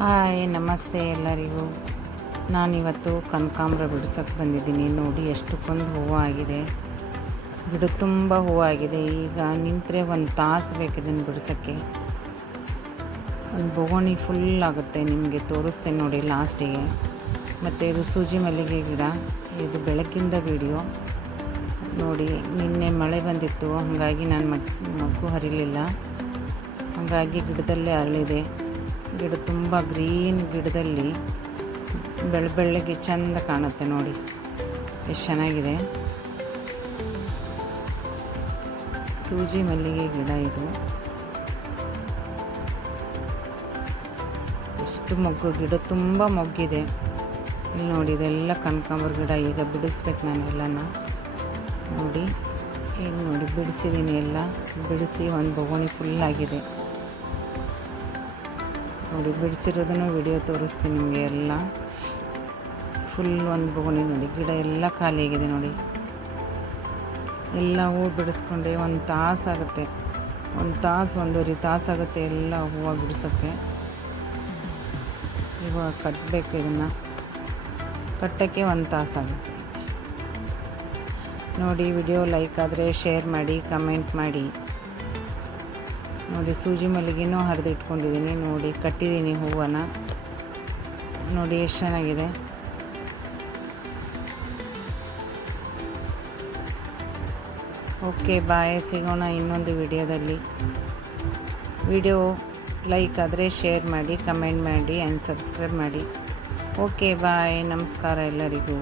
Hi ನಮಸ್ತೆ ಎಲ್ಲರಿಗೂ. ನಾನಿವತ್ತು ಕನಕಾಂಬರ ಬಿಡಿಸೋಕ್ಕೆ ಬಂದಿದ್ದೀನಿ. ನೋಡಿ ಎಷ್ಟಕ್ಕೊಂದು ಹೂವು ಆಗಿದೆ, ಗಿಡ ತುಂಬ ಹೂವು ಆಗಿದೆ. ಈಗ ನಿಂತರೆ ಒಂದು ತಾಸು ಬೇಕು ಇದನ್ನು ಬಿಡಿಸೋಕ್ಕೆ. ಒಂದು ಬೊಗೋಣಿ ಫುಲ್ ಆಗುತ್ತೆ, ನಿಮಗೆ ತೋರಿಸ್ತೇನೆ ನೋಡಿ ಲಾಸ್ಟಿಗೆ. ಮತ್ತು ಇದು ಸೂಜಿ ಮಲ್ಲಿಗೆ ಗಿಡ, ಇದು ಬೆಳಗ್ಗಿಂದ ವಿಡಿಯೋ ನೋಡಿ. ನಿನ್ನೆ ಮಳೆ ಬಂದಿತ್ತು, ಹಾಗಾಗಿ ನಾನು ಮಗ್ಗು ಹರಿಲಿಲ್ಲ, ಹಾಗಾಗಿ ಗಿಡದಲ್ಲೇ ಅರಳಿದೆ. ಗಿಡ ತುಂಬ ಗ್ರೀನ್, ಗಿಡದಲ್ಲಿ ಬೆಳ್ಳಗೆ ಚೆಂದ ಕಾಣುತ್ತೆ ನೋಡಿ, ಎಷ್ಟು ಚೆನ್ನಾಗಿದೆ. ಸೂಜಿ ಮಲ್ಲಿಗೆ ಗಿಡ ಇದು. ಎಷ್ಟು ಮೊಗ್ಗು, ಗಿಡ ತುಂಬ ಮೊಗ್ಗಿದೆ. ಇಲ್ಲಿ ನೋಡಿ, ಇದೆಲ್ಲ ಕನಕಾಂಬರ ಗಿಡ. ಈಗ ಬಿಡಿಸ್ಬೇಕು ನಾನೆಲ್ಲನ ನೋಡಿ. ಈಗ ನೋಡಿ ಬಿಡಿಸಿದ್ದೀನಿ, ಎಲ್ಲ ಬಿಡಿಸಿ ಒಂದು ಬೊಗೋಣಿ ಫುಲ್ಲಾಗಿದೆ ನೋಡಿ. ಬಿಡಿಸಿರೋದನ್ನು ವಿಡಿಯೋ ತೋರಿಸ್ತೀನಿ ನಿಮಗೆ. ಎಲ್ಲ ಫುಲ್ ಒಂದು ಬೊಗೋಣಿ ನೋಡಿ. ಗಿಡ ಎಲ್ಲ ಖಾಲಿಯಾಗಿದೆ ನೋಡಿ. ಎಲ್ಲ ಹೂವು ಬಿಡಿಸ್ಕೊಂಡೆ ಒಂದು ತಾಸು ಆಗುತ್ತೆ, ಒಂದೂವರೆ ತಾಸು ಆಗುತ್ತೆ ಎಲ್ಲ ಹೂವು ಬಿಡಿಸೋಕ್ಕೆ. ಇವಾಗ ಕಟ್ಟಬೇಕು, ಇದನ್ನು ಕಟ್ಟೋಕ್ಕೆ ಒಂದು ತಾಸು ಆಗುತ್ತೆ ನೋಡಿ. ವಿಡಿಯೋ ಲೈಕ್ ಆದರೆ ಶೇರ್ ಮಾಡಿ, ಕಮೆಂಟ್ ಮಾಡಿ ನೋಡಿ. ಸೂಜಿ ಮಲ್ಲಿಗೆನೂ ಹರಿದಿಟ್ಕೊಂಡಿದ್ದೀನಿ ನೋಡಿ. ಕಟ್ಟಿದ್ದೀನಿ ಹೂವನ್ನು ನೋಡಿ, ಎಷ್ಟು ಚೆನ್ನಾಗಿದೆ. ಓಕೆ ಬಾಯ್, ಸಿಗೋಣ ಇನ್ನೊಂದು ವಿಡಿಯೋದಲ್ಲಿ. ವಿಡಿಯೋ ಲೈಕ್ ಆದರೆ ಶೇರ್ ಮಾಡಿ, ಕಮೆಂಟ್ ಮಾಡಿ ಆ್ಯಂಡ್ ಸಬ್ಸ್ಕ್ರೈಬ್ ಮಾಡಿ. ಓಕೆ ಬಾಯ್, ನಮಸ್ಕಾರ ಎಲ್ಲರಿಗೂ.